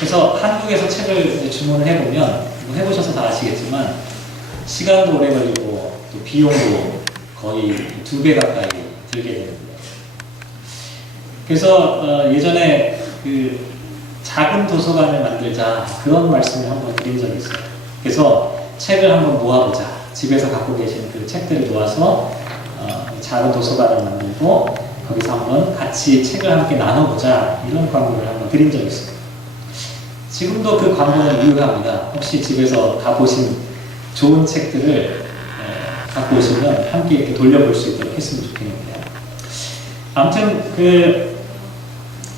그래서 한국에서 책을 주문을 해보면, 뭐 해보셔서 다 아시겠지만, 시간도 오래 걸리고, 또 비용도 거의 2배 가까이 들게 되는데요. 그래서 예전에 그 작은 도서관을 만들자, 그런 말씀을 한번 드린 적이 있어요. 그래서 책을 한번 모아보자. 집에서 갖고 계신 그 책들을 모아서 작은 도서관을 만들고 거기서 한번 같이 책을 함께 나눠보자, 이런 광고를 한번 드린 적이 있어요. 지금도 그 광고는 유효합니다. 혹시 집에서 다 보신 좋은 책들을 갖고 오시면 함께 이렇게 돌려볼 수 있도록 했으면 좋겠는데요. 아무튼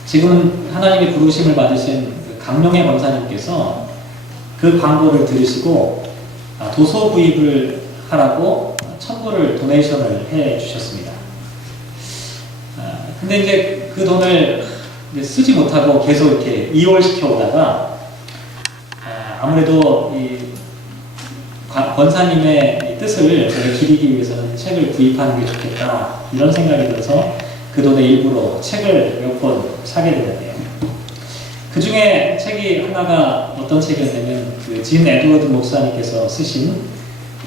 지금 하나님의 부르심을 받으신 강명의 권사님께서 그 광고를 들으시고 도서 구입을 하라고 천불을 도네이션을 해 주셨습니다. 근데 이제 그 돈을 이제 쓰지 못하고 계속 이렇게 이월시켜 오다가 아무래도 이 권사님의 뜻을 기리기 위해서는 책을 구입하는 게 좋겠다, 이런 생각이 들어서 그 돈의 일부로 책을 몇 권 사게 되는데요. 그 중에 책이 하나가 어떤 책이었냐면 진 에드워드 목사님께서 쓰신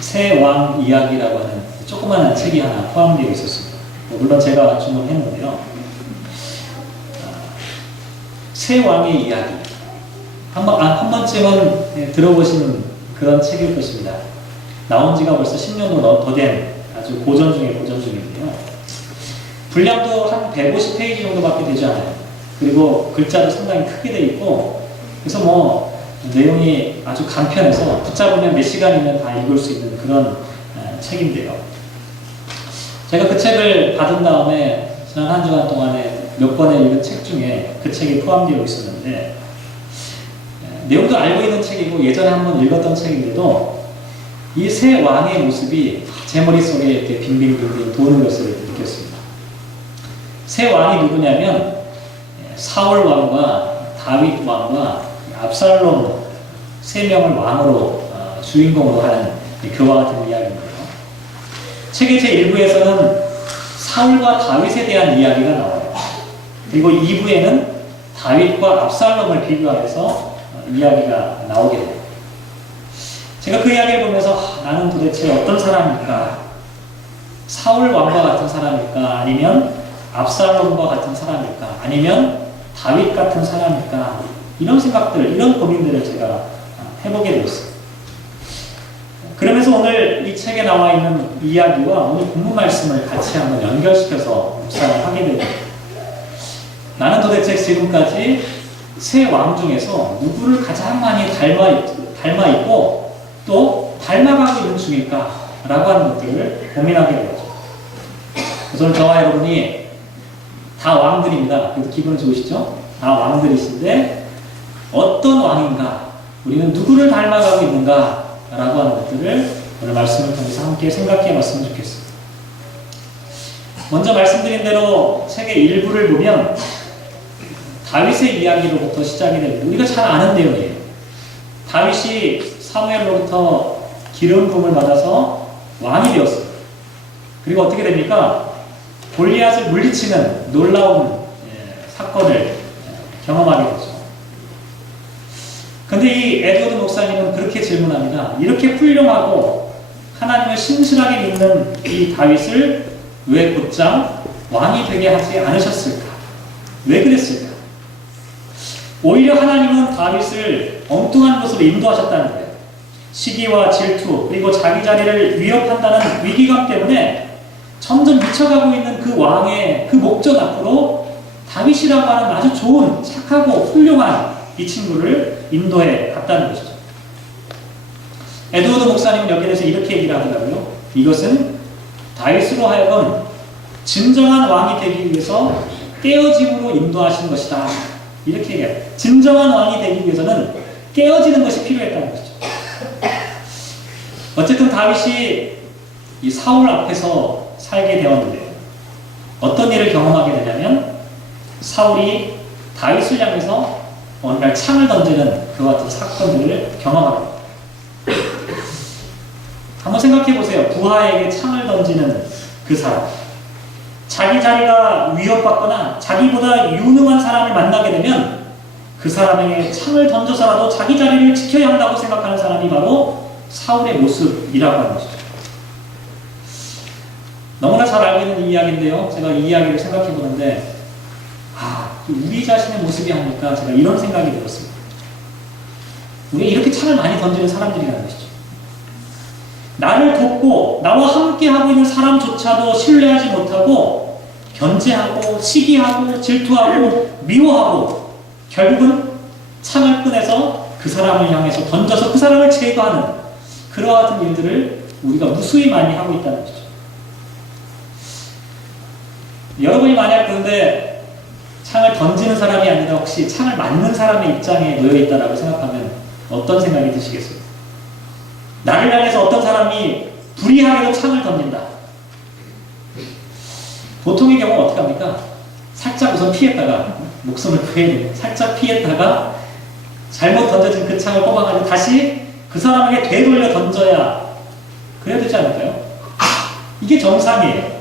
새 왕 이야기라고 하는 조그마한 책이 하나 포함되어 있었습니다. 물론 제가 주문했는데요. 새 왕의 이야기. 한 번쯤은 들어보신 그런 책일 것입니다. 나온 지가 벌써 10년도 더 된 아주 고전 중에 고전 중인데요. 분량도 한 150페이지 정도밖에 되지 않아요. 그리고 글자도 상당히 크게 되어 있고, 그래서 뭐 내용이 아주 간편해서 붙잡으면 몇 시간이면 다 읽을 수 있는 그런 책인데요. 제가 그 책을 받은 다음에 지난 한 주간 동안에 몇 권의 읽은 책 중에 그 책이 포함되어 있었는데, 내용도 알고 있는 책이고 예전에 한번 읽었던 책인데도 이 새 왕의 모습이 제 머릿속에 이렇게 빙빙빙빙 도는 것을 느꼈습니다. 새 왕이 누구냐면 사울 왕과 다윗 왕과 압살롬 세 명을 왕으로 주인공으로 하는 그와 같은 이야기인데요. 책의 제1부에서는 사울과 다윗에 대한 이야기가 나와요. 그리고 2부에는 다윗과 압살롬을 비교하면서 이야기가 나오게 돼요. 제가 그 이야기를 보면서 나는 도대체 어떤 사람일까? 사울 왕과 같은 사람일까? 아니면 압살롬과 같은 사람일까? 아니면 다윗 같은 사람일까? 이런 생각들, 이런 고민들을 제가 해보게 되었어요. 그러면서 오늘 이 책에 나와 있는 이야기와 오늘 본문 말씀을 같이 한번 연결시켜서 묵상을 하게 됩니다. 나는 도대체 지금까지 세 왕 중에서 누구를 가장 많이 닮아 있고 또 닮아가고 있는 중일까? 라고 하는 것들을 고민하게 되죠. 그래서 오늘 저와 여러분이 다 왕들입니다. 그래도 기분 좋으시죠? 다 왕들이신데 어떤 왕인가? 우리는 누구를 닮아가고 있는가? 라고 하는 것들을 오늘 말씀을 통해서 함께 생각해 봤으면 좋겠습니다. 먼저 말씀드린 대로 책의 일부를 보면 다윗의 이야기로부터 시작이 됩니다. 우리가 잘 아는 내용이에요. 다윗이 사무엘로부터 기름 부음을 받아서 왕이 되었어요. 그리고 어떻게 됩니까? 골리앗을 물리치는 놀라운 사건을 경험하게 되죠. 근데 이 에드워드 목사님은 그렇게 질문합니다. 이렇게 훌륭하고 하나님을 신실하게 믿는 이 다윗을 왜 곧장 왕이 되게 하지 않으셨을까? 왜 그랬을까? 오히려 하나님은 다윗을 엉뚱한 곳으로 인도하셨다는 거예요. 시기와 질투, 그리고 자기 자리를 위협한다는 위기감 때문에 점점 미쳐가고 있는 그 왕의 그 목적 앞으로 다윗이라고 하는 아주 좋은, 착하고 훌륭한 이 친구를 인도해 갔다는 것이죠. 에드워드 목사님은 여기에 대해서 이렇게 얘기를 하더라고요. 이것은 다윗으로 하여금 진정한 왕이 되기 위해서 깨어짐으로 인도하신 것이다. 이렇게 얘기해요. 진정한 왕이 되기 위해서는 깨어지는 것이 필요했다는 것이죠. 어쨌든 다윗이 이 사울 앞에서 살게 되었는데 어떤 일을 경험하게 되냐면 사울이 다윗을 향해서 어느 날 창을 던지는 그와 같은 사건들을 경험합니다. 한번 생각해 보세요. 부하에게 창을 던지는 그 사람. 자기 자리가 위협받거나 자기보다 유능한 사람을 만나게 되면 그 사람에게 창을 던져서라도 자기 자리를 지켜야 한다고 생각하는 사람이 바로 사울의 모습이라고 하는 것이죠. 너무나 잘 알고 있는 이 이야기인데요. 제가 이 이야기를 생각해 보는데, 우리 자신의 모습이 아닐까 제가 이런 생각이 들었습니다. 우리가 이렇게 창을 많이 던지는 사람들이라는 것이죠. 나를 돕고 나와 함께 하고 있는 사람조차도 신뢰하지 못하고 견제하고 시기하고 질투하고 미워하고 결국은 창을 꺼내서 그 사람을 향해서 던져서 그 사람을 제거하는 그러한 같은 일들을 우리가 무수히 많이 하고 있다는 것이죠. 여러분이 만약 그런데 창을 던지는 사람이 아니라 혹시 창을 맞는 사람의 입장에 놓여 있다라고 생각하면 어떤 생각이 드시겠어요? 나를 향해서 어떤 사람이 불의하게도 창을 던진다. 보통의 경우는 어떻게 합니까? 살짝 우선 피했다가 목숨을 구해야 돼요. 살짝 피했다가 잘못 던져진 그 창을 뽑아가지고 다시 그 사람에게 되돌려 던져야 그래야 되지 않을까요? 이게 정상이에요.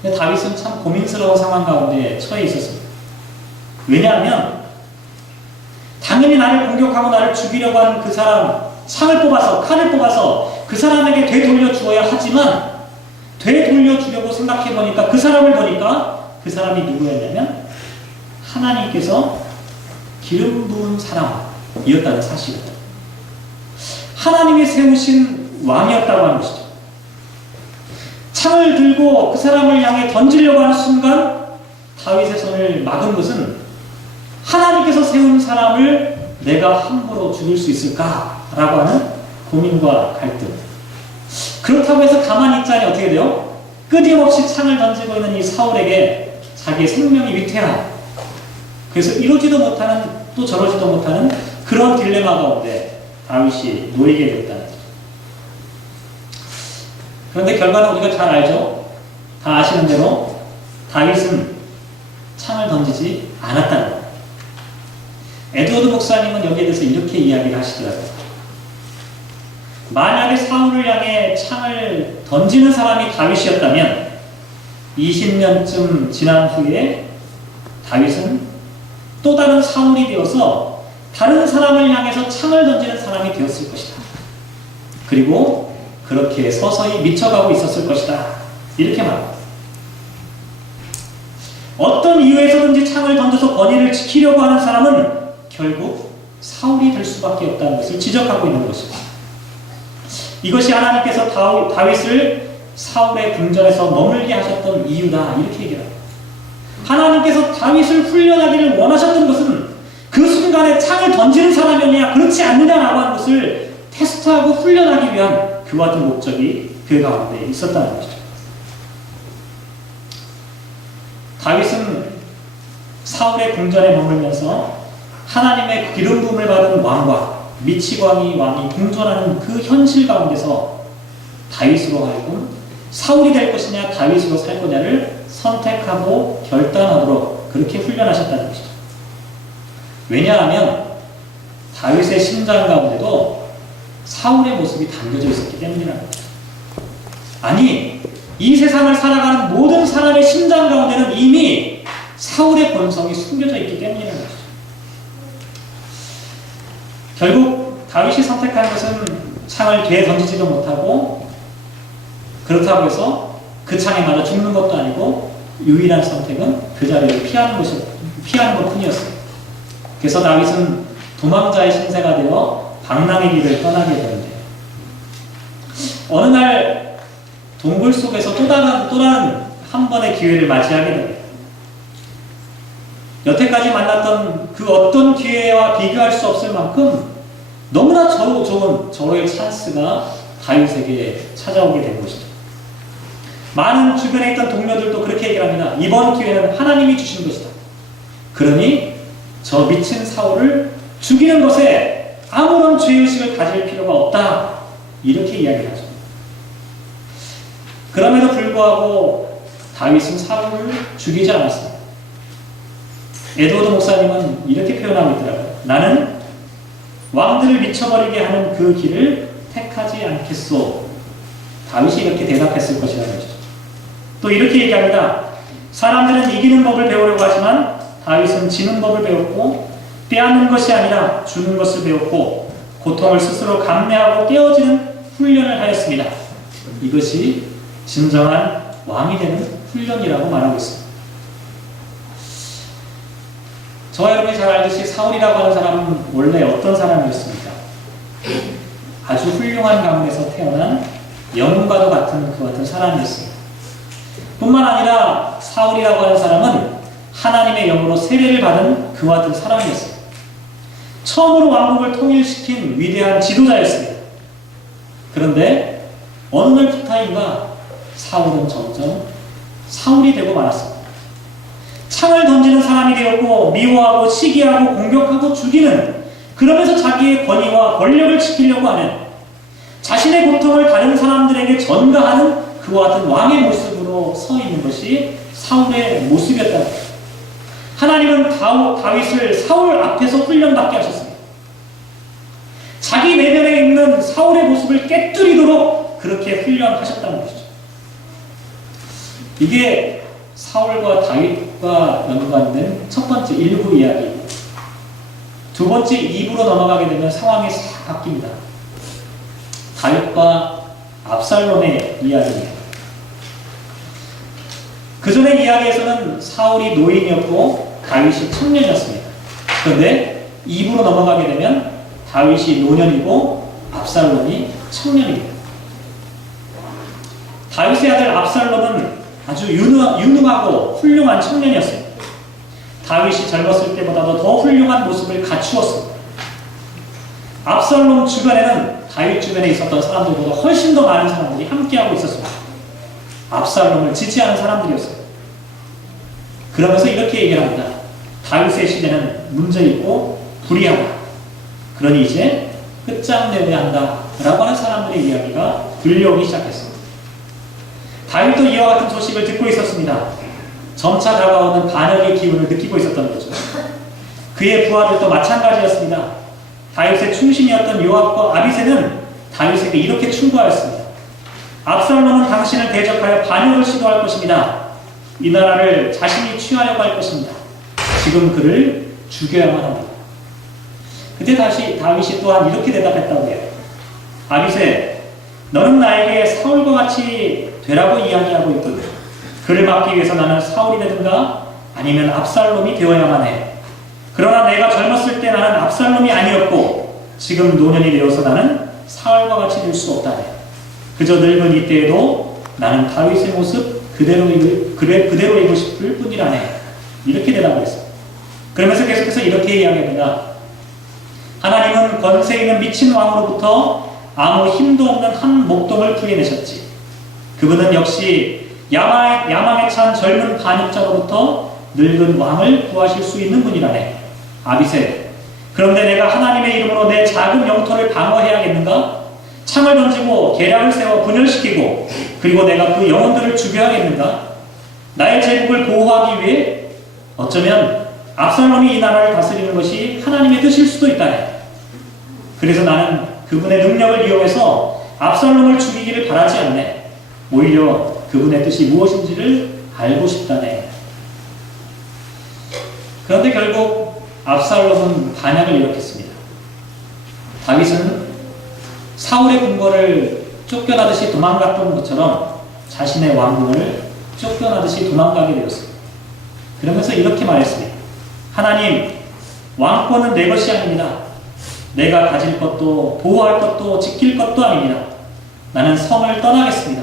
근데 다윗은 참 고민스러운 상황 가운데 처해 있었습니다. 왜냐하면 당연히 나를 공격하고 나를 죽이려고 하는 그 사람 창을 뽑아서 칼을 뽑아서 그 사람에게 되돌려 주어야 하지만 되돌려 주려고 생각해 보니까 그 사람을 보니까 그 사람이 누구였냐면 하나님께서 기름 부은 사람이었다는 사실입니다. 하나님이 세우신 왕이었다고 하는 것이죠. 창을 들고 그 사람을 향해 던지려고 하는 순간 다윗의 손을 막은 것은 하나님께서 세운 사람을 내가 함부로 죽일 수 있을까라고 하는 고민과 갈등. 그렇다고 해서 가만히 있자니 어떻게 돼요? 끊임없이 창을 던지고 있는 이 사울에게 자기의 생명이 위태한, 그래서 이러지도 못하는 또 저러지도 못하는 그런 딜레마 가운데 다윗이 놓이게 됐다는 거죠. 그런데 결과는 우리가 잘 알죠? 다 아시는 대로 다윗은 창을 던지지 않았다는 거예요. 에드워드 목사님은 여기에 대해서 이렇게 이야기를 하시더라고요. 만약에 사울을 향해 창을 던지는 사람이 다윗이었다면 20년쯤 지난 후에 다윗은 또 다른 사울이 되어서 다른 사람을 향해서 창을 던지는 사람이 되었을 것이다. 그리고 그렇게 서서히 미쳐가고 있었을 것이다. 이렇게 말합니다. 어떤 이유에서든지 창을 던져서 권위를 지키려고 하는 사람은 결국 사울이 될 수밖에 없다는 것을 지적하고 있는 것입니다. 이것이 하나님께서 다윗을 사울의 궁전에서 머물게 하셨던 이유다. 이렇게 얘기합니다. 하나님께서 다윗을 훈련하기를 원하셨던 것은 그 순간에 창을 던지는 사람이냐 그렇지 않느냐라고 하는 것을 테스트하고 훈련하기 위한 그와 같은 목적이 그 가운데 있었다는 것이죠. 다윗은 사울의 궁전에 머물면서 하나님의 기름 부음을 받은 왕과 미치광이 왕이 공존하는 그 현실 가운데서 다윗으로 하여금 사울이 될 것이냐 다윗으로 살 거냐를 선택하고 결단하도록 그렇게 훈련하셨다는 것이죠. 왜냐하면 다윗의 심장 가운데도 사울의 모습이 담겨져 있었기 때문이라는 거죠. 아니, 이 세상을 살아가는 모든 사람의 심장 가운데는 이미 사울의 본성이 숨겨져 있기 때문이라는 것이죠. 결국 다윗이 선택한 것은 창을 되던지지도 못하고 그렇다고 해서 그 창에 맞아 죽는 것도 아니고 유일한 선택은 그 자리를 피하는 것뿐이었어요. 그래서 다윗은 도망자의 신세가 되어 방랑의 길을 떠나게 되는데 어느 날 동굴 속에서 또 다른 한 번의 기회를 맞이하게 됩니다. 여태까지 만났던 그 어떤 기회와 비교할 수 없을 만큼 너무나 좋은 절호의 찬스가 다윗에게 찾아오게 된 것이죠. 많은 주변에 있던 동료들도 그렇게 얘기합니다. 이번 기회는 하나님이 주신 것이다. 그러니 저 미친 사울을 죽이는 것에 아무런 죄의식을 가질 필요가 없다. 이렇게 이야기를 하죠. 그럼에도 불구하고 다윗은 사울을 죽이지 않았습니다. 에드워드 목사님은 이렇게 표현하고 있더라고요. 나는 왕들을 미쳐버리게 하는 그 길을 택하지 않겠소. 다윗이 이렇게 대답했을 것이라는 것이죠. 또 이렇게 얘기합니다. 사람들은 이기는 법을 배우려고 하지만 다윗은 지는 법을 배웠고 빼앗는 것이 아니라 주는 것을 배웠고 고통을 스스로 감내하고 깨어지는 훈련을 하였습니다. 이것이 진정한 왕이 되는 훈련이라고 말하고 있습니다. 저와 여러분이 잘 알듯이 사울이라고 하는 사람은 원래 어떤 사람이었습니까? 아주 훌륭한 가문에서 태어난 영웅과도 같은 그 같은 사람이었습니다. 뿐만 아니라 사울이라고 하는 사람은 하나님의 영으로 세례를 받은 그와 같은 사람이었습니다. 처음으로 왕국을 통일시킨 위대한 지도자였습니다. 그런데 어느 날부터인가 사울은 점점 사울이 되고 말았습니다. 창을 던지는 사람이 되었고 미워하고 시기하고 공격하고 죽이는, 그러면서 자기의 권위와 권력을 지키려고 하는, 자신의 고통을 다른 사람들에게 전가하는 그와 같은 왕의 모습으로 서 있는 것이 사울의 모습이었다. 하나님은 다윗을 사울 앞에서 훈련받게 하셨습니다. 자기 내면에 있는 사울의 모습을 깨뜨리도록 그렇게 훈련하셨다는 것이죠. 이게 사울과 다윗과 연관된 첫 번째 1부 이야기이고, 두 번째 2부로 넘어가게 되면 상황이 싹 바뀝니다. 다윗과 압살롬의 이야기입니다. 그 전의 이야기에서는 사울이 노인이었고 다윗이 청년이었습니다. 그런데 2부로 넘어가게 되면 다윗이 노년이고 압살롬이 청년입니다. 다윗의 아들 압살롬은 아주 유능하고 훌륭한 청년이었습니다. 다윗이 젊었을 때보다도 더 훌륭한 모습을 갖추었습니다. 압살롬 주변에는 다윗 주변에 있었던 사람들보다 훨씬 더 많은 사람들이 함께하고 있었습니다. 압살롬을 지지하는 사람들이었어요. 그러면서 이렇게 얘기를 합니다. 다윗의 시대는 문제있고 불의하다. 그러니 이제 끝장내야 한다 라고 하는 사람들의 이야기가 들려오기 시작했습니다. 다윗도 이와 같은 소식을 듣고 있었습니다. 점차 다가오는 반역의 기운을 느끼고 있었던 거죠. 그의 부하들도 마찬가지였습니다. 다윗의 충신이었던 요압과 아비새는 다윗에게 이렇게 충고하였습니다. 압살롬은 당신을 대적하여 반역을 시도할 것입니다. 이 나라를 자신이 취하려고 할 것입니다. 지금 그를 죽여야만 합니다. 그때 다시 다윗이 또한 이렇게 대답했다고 해요. 아비새, 너는 나에게 사울과 같이 되라고 이야기하고 있거든. 그를 막기 위해서 나는 사울이 되든가 아니면 압살롬이 되어야만 해. 그러나 내가 젊었을 때 나는 압살롬이 아니었고 지금 노년이 되어서 나는 사울과 같이 될 수 없다네. 그저 늙은 이때에도 나는 다윗의 모습 그대로이고 싶을 뿐이라네. 이렇게 대답을 했어요. 그러면서 계속해서 이렇게 이야기합니다. 하나님은 권세 있는 미친 왕으로부터 아무 힘도 없는 한 목동을 구해내셨지. 그분은 역시 야망에 찬 젊은 반역자로부터 늙은 왕을 구하실 수 있는 분이라네. 아비새, 그런데 내가 하나님의 이름으로 내 작은 영토를 방어해야겠는가? 창을 던지고 계략을 세워 분열시키고 그리고 내가 그 영혼들을 죽여야겠는가? 나의 제국을 보호하기 위해 어쩌면 압살롬이 이 나라를 다스리는 것이 하나님의 뜻일 수도 있다네. 그래서 나는 그분의 능력을 이용해서 압살롬을 죽이기를 바라지 않네. 오히려 그분의 뜻이 무엇인지를 알고 싶다네. 그런데 결국 압살롬은 반역을 일으켰습니다. 다윗은 사울의 궁궐을 쫓겨나듯이 도망갔던 것처럼 자신의 왕궁을 쫓겨나듯이 도망가게 되었습니다. 그러면서 이렇게 말했습니다. 하나님, 왕권은 내 것이 아닙니다. 내가 가질 것도 보호할 것도 지킬 것도 아닙니다. 나는 성을 떠나겠습니다.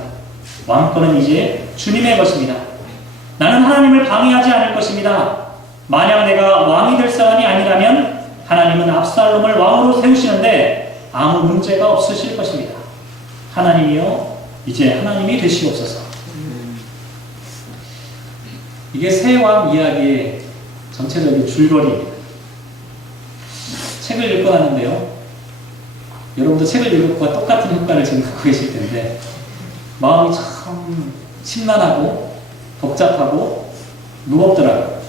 왕권은 이제 주님의 것입니다. 나는 하나님을 방해하지 않을 것입니다. 만약 내가 왕이 될 사람이 아니라면 하나님은 압살롬을 왕으로 세우시는데 아무 문제가 없으실 것입니다. 하나님이요, 이제 하나님이 되시옵소서. 이게 새 왕 이야기의 전체적인 줄거리입니다. 책을 읽고 나는데요, 여러분도 책을 읽은 것과 똑같은 효과를 지금 갖고 계실 텐데 마음이 참 심란하고 복잡하고 무겁더라고요.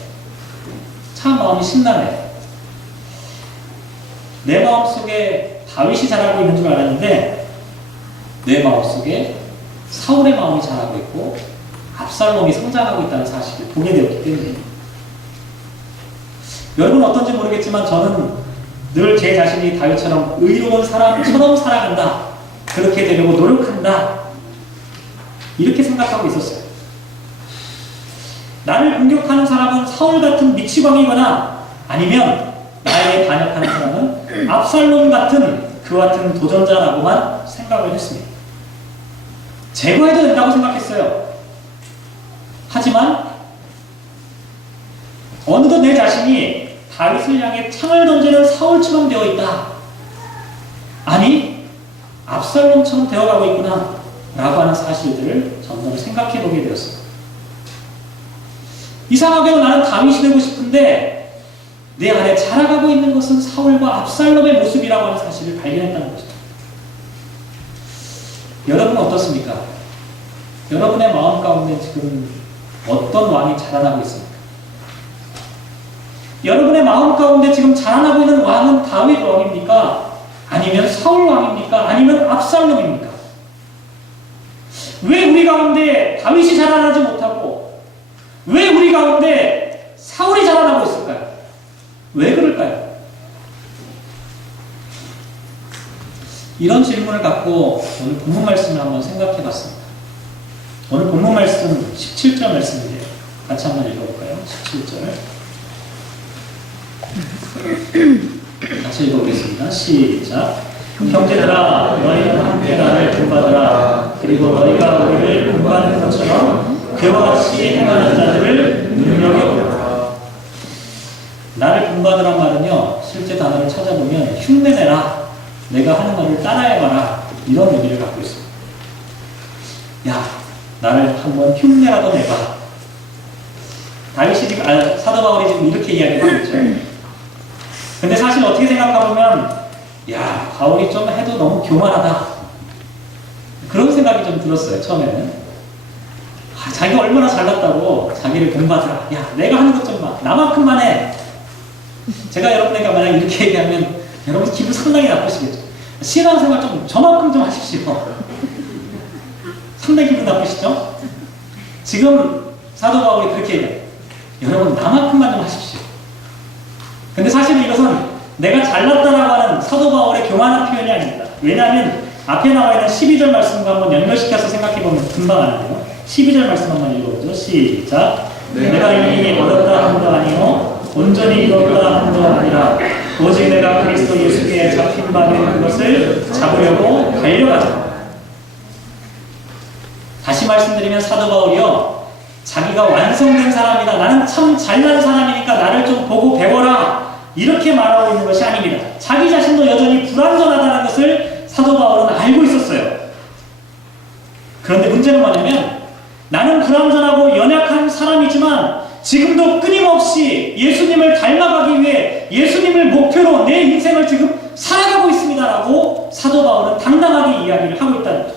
참 마음이 심란해요. 내 마음속에 다윗이 자라고 있는 줄 알았는데 내 마음속에 사울의 마음이 자라고 있고 압살롬이 성장하고 있다는 사실을 보게 되었기 때문에 여러분 어떤지 모르겠지만 저는 늘 제 자신이 다윗처럼 의로운 사람처럼 살아간다. 그렇게 되려고 노력한다. 이렇게 생각하고 있었어요. 나를 공격하는 사람은 사울 같은 미치광이거나 아니면 나에게 반역하는 사람은 압살롬 같은 그와 같은 도전자라고만 생각을 했습니다. 제거해도 된다고 생각했어요. 하지만 어느덧 내 자신이 다윗을 향해 창을 던지는 사울처럼 되어 있다. 아니, 압살롬처럼 되어가고 있구나 라고 하는 사실들을 점점 생각해 보게 되었습니다. 이상하게도 나는 다윗이 되고 싶은데 내 안에 자라가고 있는 것은 사울과 압살롬의 모습이라고 하는 사실을 발견했다는 것입니다. 여러분은 어떻습니까? 여러분의 마음 가운데 지금 어떤 왕이 자라나고 있습니까? 여러분의 마음 가운데 지금 자라나고 있는 왕은 다윗 왕입니까? 아니면 사울 왕입니까? 아니면 압살롬입니까? 왜 우리 가운데 다윗이 자라나지 못하고 왜 우리 가운데 사울이 자라나고 있을까요? 왜 그럴까요? 이런 질문을 갖고 오늘 본문 말씀을 한번 생각해 봤습니다. 오늘 본문 말씀 17절 말씀인데요. 같이 한번 읽어볼까요? 17절. 같이 읽어보겠습니다. 시작. 형제들아, 너희는 함께 나를 본받으라. 그리고 너희가 우리를 본받는 것처럼 그와 같이 행하는 자들을 눈여겨보라. 나를 본받으란 말은요, 실제 단어를 찾아보면 흉내내라, 내가 하는 말을 따라해봐라, 이런 의미를 갖고 있습니다. 야, 나를 한번 흉내라도 내봐. 다윗이 사도 바울이 지금 이렇게 이야기하고 있죠. 근데 사실 어떻게 생각해보면 야, 바울이 좀 해도 너무 교만하다, 그런 생각이 좀 들었어요. 처음에는 자기가 얼마나 잘났다고 자기를 본받으라, 야, 내가 하는 것 좀 봐, 나만큼만 해. 제가 여러분에게 만약 이렇게 얘기하면 여러분 기분 상당히 나쁘시겠죠. 신앙생활 좀 저만큼 좀 하십시오. 상당히 기분 나쁘시죠? 지금 사도 바울이 그렇게 얘기해요. 여러분 나만큼만 좀 하십시오. 근데 사실 이것은 내가 잘났다라고 하는 사도 바울의 교만한 표현이 아닙니다. 왜냐하면 앞에 나와 있는 12절 말씀과 한번 연결시켜서 생각해보면 금방 아는데요. 12절 말씀 한번 읽어보죠. 시작. 내가 이미 얻었다 함도 아니요 온전히 이뤘다 함도 아니라 오직 내가 그리스도 예수께 잡힌 바 된 그것을 잡으려고 달려가자. 다시 말씀드리면 사도 바울이요, 자기가 완성된 사람이다, 나는 참 잘난 사람이니까 나를 좀 보고 배워라, 이렇게 말하고 있는 것이 아닙니다. 자기 자신도 여전히 불완전하다는 것을 사도 바울은 알고 있었어요. 그런데 문제는 뭐냐면 나는 불완전하고 연약한 사람이지만 지금도 끊임없이 예수님을 닮아가기 위해 예수님을 목표로 내 인생을 지금 살아가고 있습니다라고 사도 바울은 당당하게 이야기를 하고 있다는 거죠.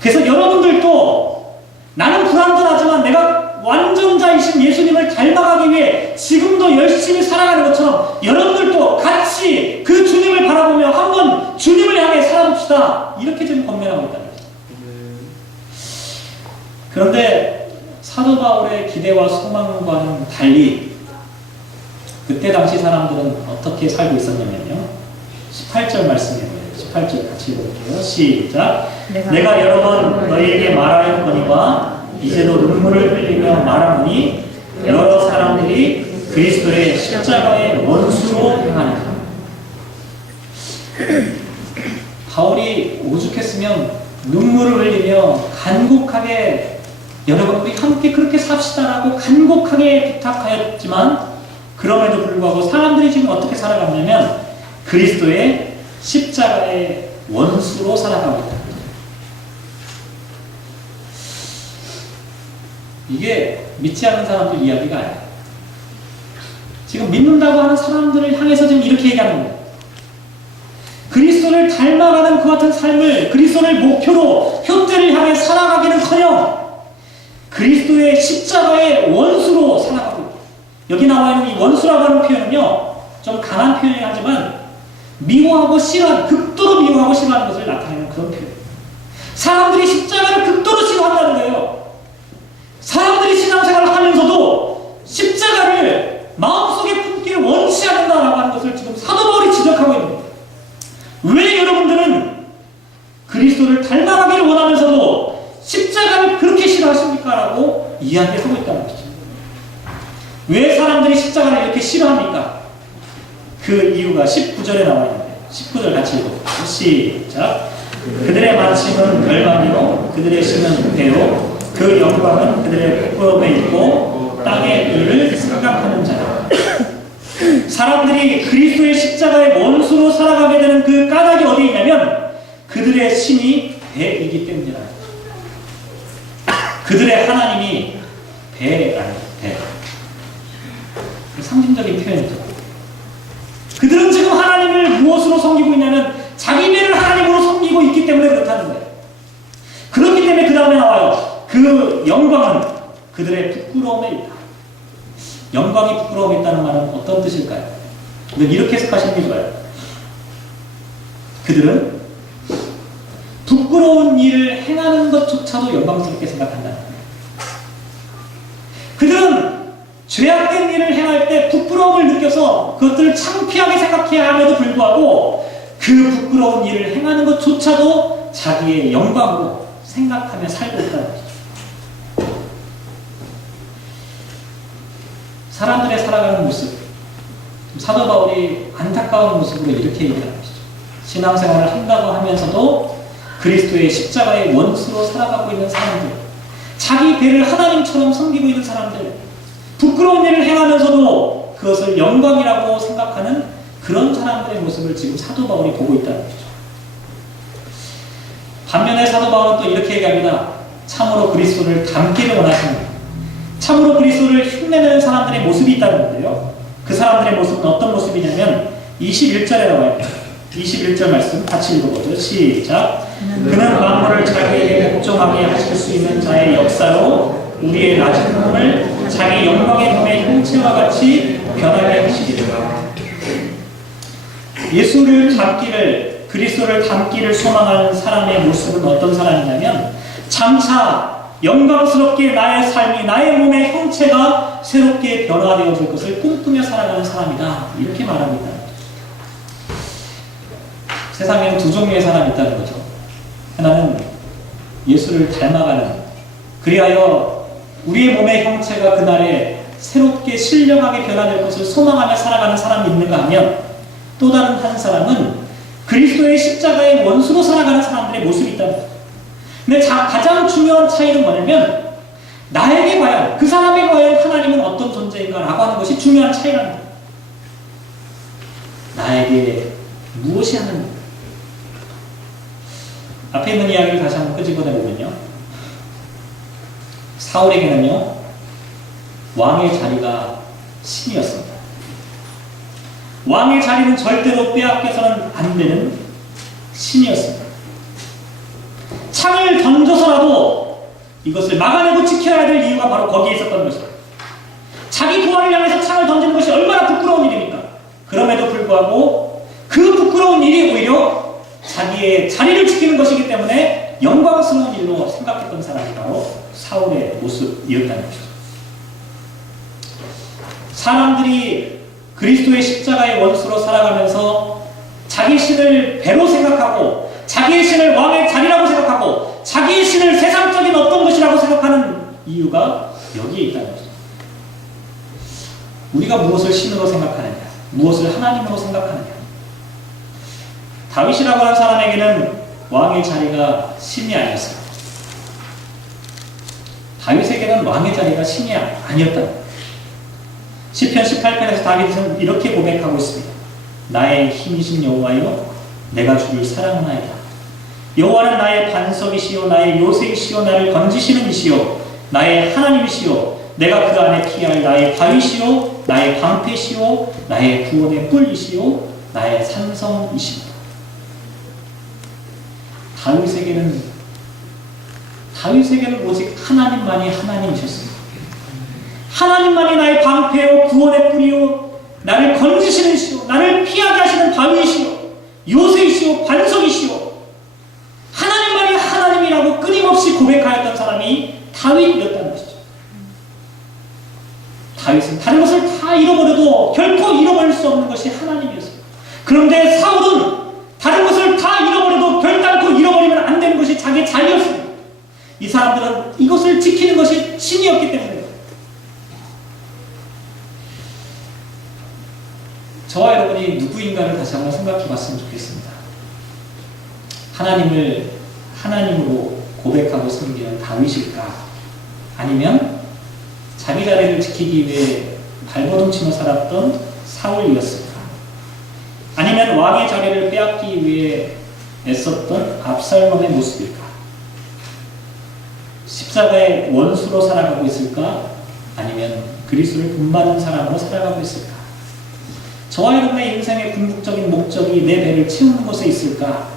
그래서 여러분들도 나는 불완전하지만 내가 완전자이신 예수님을 닮아가기 위해 지금도 열심히 살아가는 것처럼 여러분들도 같이 그 주님을 바라보며 한번 주님을 향해 살아봅시다, 이렇게 지금 권면하고 있다는 거죠. 그런데 사도 바울의 기대와 소망과는 달리 그때 당시 사람들은 어떻게 살고 있었냐면요, 18절 말씀이에요. 18절 같이 읽어볼게요. 시작. 내가 여러 번 너희에게 말하였거니와 이제도 눈물을 흘리며 말하노니 여러 사람들이 그리스도의 십자가의 원수로 행하느니라. 바울이 오죽했으면 눈물을 흘리며 간곡하게 여러분 우리 함께 그렇게 삽시다라고 간곡하게 부탁하였지만 그럼에도 불구하고 사람들이 지금 어떻게 살아갔냐면 그리스도의 십자가의 원수로 살아가고 있다. 이게 믿지 않는 사람들 이야기가 아니에요. 지금 믿는다고 하는 사람들을 향해서 지금 이렇게 얘기하는 거예요. 그리스도를 닮아가는 그 같은 삶을, 그리스도를 목표로 효대를 향해 살아가기는커녕 그리스도의 십자가의 원수로 살아가고 있다. 여기 나와 있는 이 원수라고 하는 표현은요, 좀 강한 표현이긴 하지만 미워하고 싫어하는, 극도로 미워하고 싫어하는 것을 나타내는 그런 표현이에요. 사람들이 십자가를 극도로 싫어한다는 거예요. 사람들이 신앙생활을 하면서도 십자가를 마음 이야기하고 있다는 것이죠. 왜 사람들이 십자가를 이렇게 싫어합니까? 그 이유가 19절에 나와 있는데 19절 같이 읽어볼게요. 시작. 그들의 마침은 멸망이요 그들의 신은 배요 그 영광은 그들의 부끄러움에 있고 땅의 일을 생각하는 자라. 사람들이 그리스도의 십자가의 원수로 살아가게 되는 그 까닭이 어디에 있냐면 그들의 신이 배이기 때문이라. 그들의 하나님이 배라는 배. 상징적인 표현이죠. 그들은 지금 하나님을 무엇으로 섬기고 있냐면 자기 배를 하나님으로 섬기고 있기 때문에 그렇다는 거예요. 그렇기 때문에 그 다음에 나와요. 그 영광은 그들의 부끄러움에 있다. 영광이 부끄러움에 있다는 말은 어떤 뜻일까요? 이렇게 해석하시는 게 좋아요. 그들은 부끄러운 일을 행하는 것조차도 영광스럽게 생각한다는 거예요. 그들은 죄악된 일을 행할 때 부끄러움을 느껴서 그것들을 창피하게 생각해야 함에도 불구하고 그 부끄러운 일을 행하는 것조차도 자기의 영광으로 생각하며 살고 있다는 거죠. 사람들의 살아가는 모습, 사도 바울이 안타까운 모습으로 이렇게 얘기하는 것이죠. 신앙생활을 한다고 하면서도 그리스도의 십자가의 원수로 살아가고 있는 사람들, 자기 배를 하나님처럼 섬기고 있는 사람들, 부끄러운 일을 행하면서도 그것을 영광이라고 생각하는 그런 사람들의 모습을 지금 사도 바울이 보고 있다는 거죠. 반면에 사도 바울은 또 이렇게 얘기합니다. 참으로 그리스도를 닮기를 원하십니다. 참으로 그리스도를 흉내내는 사람들의 모습이 있다는 건데요. 그 사람들의 모습은 어떤 모습이냐면 21절에 나와요. 21절 말씀 같이 읽어보죠. 시작. 그는 만물을 자기에게 복종하게 하실 수 있는 자의 역사로 우리의 낮은 몸을 자기 영광의 몸의 형체와 같이 변하게 하시리라. 예수를 닮기를, 그리스도를 닮기를 소망하는 사람의 모습은 어떤 사람이냐면 장차 영광스럽게 나의 삶이, 나의 몸의 형체가 새롭게 변화되어질 것을 꿈꾸며 살아가는 사람이다. 이렇게 말하고 있다는 거죠. 세상에는 두 종류의 사람이 있다는 거죠. 하나는 예수를 닮아가는, 그리하여 우리의 몸의 형체가 그날에 새롭게 신령하게 변화될 것을 소망하며 살아가는 사람이 있는가 하면, 또 다른 한 사람은 그리스도의 십자가의 원수로 살아가는 사람들의 모습이 있다는 거죠. 근데 가장 중요한 차이는 뭐냐면 나에게 과연, 그 사람에게 과연 하나님은 어떤 존재인가 라고 하는 것이 중요한 차이라는 거예요. 나에게 무엇이 하는, 앞에 있는 이야기를 다시 한번 끄집어내보면요, 사울에게는요 왕의 자리가 신이었습니다. 왕의 자리는 절대로 빼앗겨서는 안 되는 신이었습니다. 창을 던져서라도 이것을 막아내고 지켜야 될 이유가 바로 거기에 있었던 것이다. 자기 부하를 향해서 창을 던지는 것이 얼마나 부끄러운 일입니까? 그럼에도 불구하고 그 부끄러운 일이 오히려 자기의 자리를 지키는 것이기 때문에 영광스러운 일로 생각했던 사람이 바로 사울의 모습이었다는 것이죠. 사람들이 그리스도의 십자가의 원수로 살아가면서 자기 신을 배로 생각하고 자기의 신을 왕의 자리라고 생각하고 자기의 신을 세상적인 어떤 것이라고 생각하는 이유가 여기에 있다는 거죠. 우리가 무엇을 신으로 생각하느냐, 무엇을 하나님으로 생각하느냐. 다윗이라고 하는 사람에게는 왕의 자리가 신이 아니었어요. 다윗에게는 왕의 자리가 신이 아니었다는 거예요. 시편 18편에서 다윗은 이렇게 고백하고 있습니다. 나의 힘이신 여호와여, 내가 주를 사랑하나이다. 여호와는 나의 반석이시요 나의 요새이시요 나를 건지시는 이시요 나의 하나님이시요 내가 그 안에 피할 나의 바위시요 나의 방패시요 나의 구원의 뿔이시요 나의 산성이시다. 다윗에게는 오직 하나님만이 하나님이셨습니다. 하나님만이 나의 방패요 구원의 뿔이요 나를 건지시는 이시요 나를 피하게 하시는 바위이시요 요새이시요 반석이시요, 하나님만이 하나님이라고 끊임없이 고백하였던 사람이 다윗이었다는 것이죠. 다윗은 다른 것을 다 잃어버려도 결코 잃어버릴 수 없는 것이 하나님이었어요. 그런데 사울은 다른 것을 다 잃어버려도 결단코 잃어버리면 안 되는 것이 자기의 자유였습니다. 이 사람들은 이것을 지키는 것이 신이었기 때문에 저와 여러분이 누구인가를 다시 한번 생각해 봤으면 좋겠습니다. 하나님을 하나님으로 고백하고 섬기는 다윗일까? 아니면 자기 자리를 지키기 위해 발버둥 치며 살았던 사울이었을까? 아니면 왕의 자리를 빼앗기 위해 애썼던 압살롬의 모습일까? 십자가의 원수로 살아가고 있을까? 아니면 그리스도를 본받는 사람으로 살아가고 있을까? 저와 여러분의 인생의 궁극적인 목적이 내 배를 채우는 곳에 있을까?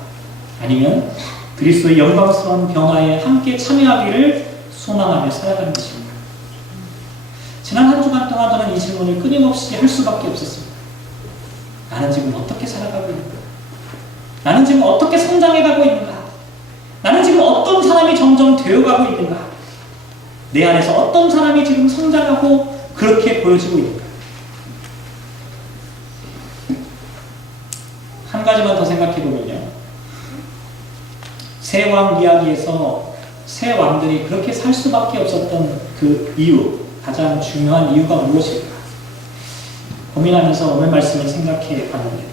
아니면 그리스도의 영광스러운 변화에 함께 참여하기를 소망하며 살아가는 것입니다. 지난 한 주간 동안 저는 이 질문을 끊임없이 할 수밖에 없었습니다. 나는 지금 어떻게 살아가고 있는가? 나는 지금 어떻게 성장해가고 있는가? 나는 지금 어떤 사람이 점점 되어가고 있는가? 내 안에서 어떤 사람이 지금 성장하고 그렇게 보여지고 있는가? 한 가지만 더 생각해보면요. 새 왕 이야기에서 새 왕들이 그렇게 살 수밖에 없었던 그 이유, 가장 중요한 이유가 무엇일까? 고민하면서 오늘 말씀을 생각해 봤는데,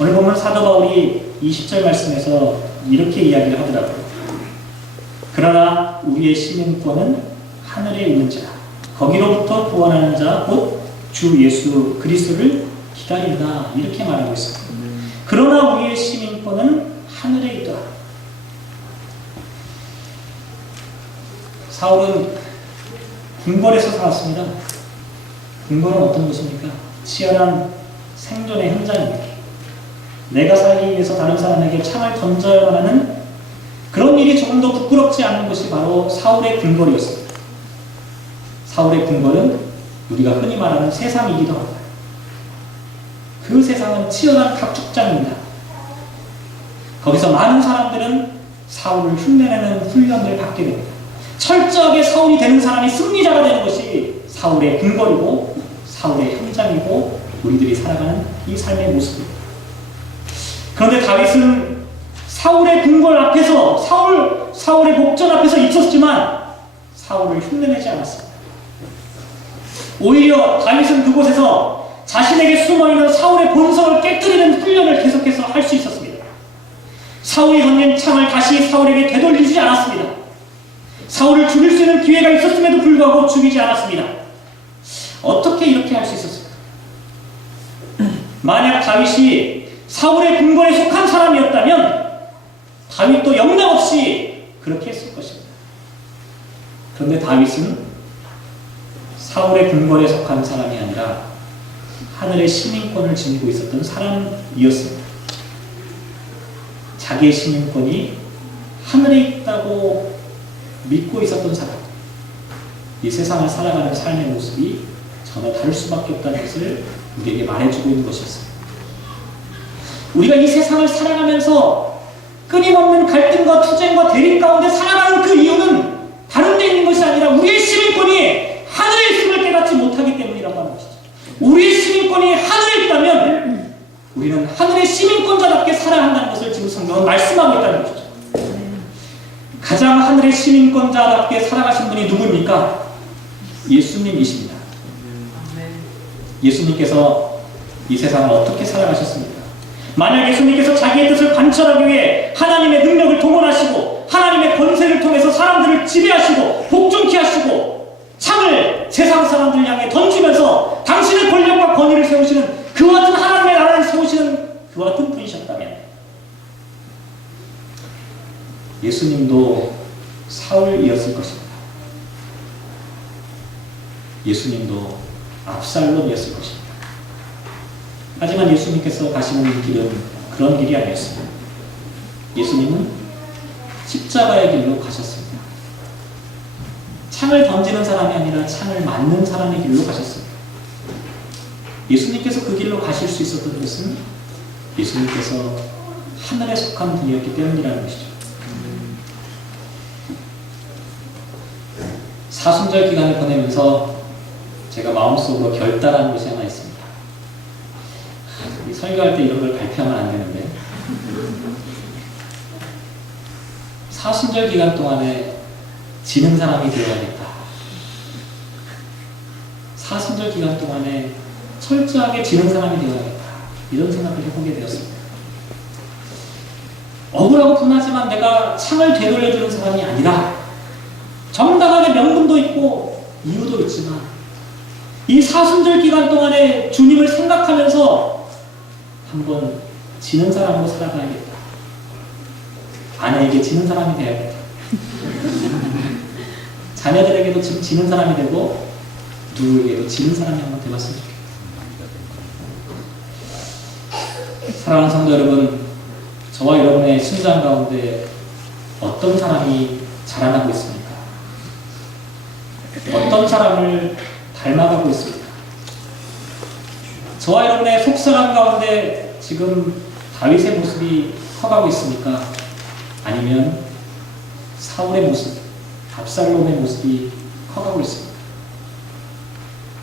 오늘 보면 사도 바울이 20절 말씀에서 이렇게 이야기를 하더라고요. 그러나 우리의 시민권은 하늘에 있는지라 거기로부터 구원하는 자 곧 주 예수 그리스도를 기다린다, 이렇게 말하고 있습니다. 그러나 우리의 시민권은 하늘에 있더라. 사울은 궁궐에서 살았습니다. 궁궐은 어떤 곳입니까? 치열한 생존의 현장입니다. 내가 살기 위해서 다른 사람에게 창을 던져야만 하는 그런 일이 조금 더 부끄럽지 않은 곳이 바로 사울의 궁궐이었습니다. 사울의 궁궐은 우리가 흔히 말하는 세상이기도 합니다. 그 세상은 치열한 각축장입니다. 거기서 많은 사람들은 사울을 흉내내는 훈련을 받게 됩니다. 철저하게 사울이 되는 사람이 승리자가 되는 것이 사울의 궁궐이고 사울의 현장이고 우리들이 살아가는 이 삶의 모습입니다. 그런데 다윗은 사울의 궁궐 앞에서 사울의 목전 앞에서 있었지만 사울을 흉내내지 않았습니다. 오히려 다윗은 그곳에서 자신에게 숨어있는 사울의 본성을 깨뜨리는 훈련을 계속해서 할 수 있었습니다. 사울이 던진 창을 다시 사울에게 되돌리지 않았습니다. 사울을 죽일 수 있는 기회가 있었음에도 불구하고 죽이지 않았습니다. 어떻게 이렇게 할 수 있었을까? 만약 다윗이 사울의 궁궐에 속한 사람이었다면 다윗도 영락없이 그렇게 했을 것입니다. 그런데 다윗은 사울의 궁궐에 속한 사람이 아니라 하늘의 시민권을 지니고 있었던 사람이었습니다. 자기의 시민권이 하늘에 있다고 믿고 있었던 사람, 이 세상을 살아가는 삶의 모습이 전혀 다를 수밖에 없다는 것을 우리에게 말해주고 있는 것이었습니다. 우리가 이 세상을 살아가면서 끊임없는 갈등과 투쟁과 대립 가운데 살아가는 그 이유는 다른 데 있는 것이 아니라 우리의 시민권이 하늘에 있음을 깨닫지 못하기 때문이라고 하는 것이죠. 우리의 시민권이 하늘에 있다면 우리는 하늘의 시민권자답게 살아야 한다는 것을 지금 성경은 말씀하고 있다는 것이죠. 가장 하늘의 시민권자답게 살아가신 분이 누구입니까? 예수님이십니다. 예수님께서 이 세상을 어떻게 살아가셨습니까? 만약 예수님께서 자기의 뜻을 관철하기 위해 하나님의 능력을 동원하시고 하나님의 권세를 통해서 사람들을 지배하시고 복종케 하시고 창을 세상 사람들 향해 던지면서 당신의 권력과 권위를 세우시는 그와 같은 하나님의 나라를 세우시는 그와 같은 분이셨다면 예수님도 사울이었을 것입니다. 예수님도 압살롬이었을 것입니다. 하지만 예수님께서 가시는 길은 그런 길이 아니었습니다. 예수님은 십자가의 길로 가셨습니다. 창을 던지는 사람이 아니라 창을 맞는 사람의 길로 가셨습니다. 예수님께서 그 길로 가실 수 있었던 것은 예수님께서 하늘에 속한 분이었기 때문이라는 것이죠. 사순절 기간을 보내면서 제가 마음속으로 결단한 것이 하나 있습니다. 설교할 때 이런 걸 발표하면 안 되는데 사순절 기간 동안에 지는 사람이 되어야겠다. 사순절 기간 동안에 철저하게 지는 사람이 되어야겠다. 이런 생각을 해보게 되었습니다. 억울하고 분하지만 내가 창을 되돌려주는 사람이 아니라 정당하게 명분도 있고 이유도 있지만 이 사순절 기간 동안에 주님을 생각하면서 한번 지는 사람으로 살아가야겠다. 아내에게 지는 사람이 되어야겠다. 자녀들에게도 지는 사람이 되고 누구에게도 지는 사람이 한번 되었으면 좋겠다. 사랑하는 성도 여러분, 저와 여러분의 신장 가운데 어떤 사람이 자라나고 있습니까? 어떤 사람을 닮아가고 있습니까? 저와 여러분의 속사람 가운데 지금 다윗의 모습이 커가고 있습니까? 아니면 사울의 모습, 압살롬의 모습이 커가고 있습니까?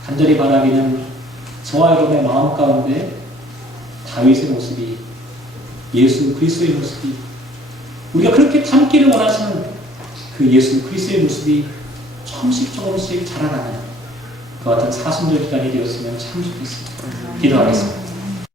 간절히 바라기는 저와 여러분의 마음 가운데 다윗의 모습이, 예수 그리스도의 모습이, 우리가 그렇게 닮기를 원하시는 그 예수 그리스도의 모습이 조금씩 자라나는 그 같은 사순절 기간이 되었으면 참 좋겠습니다. 기도하겠습니다.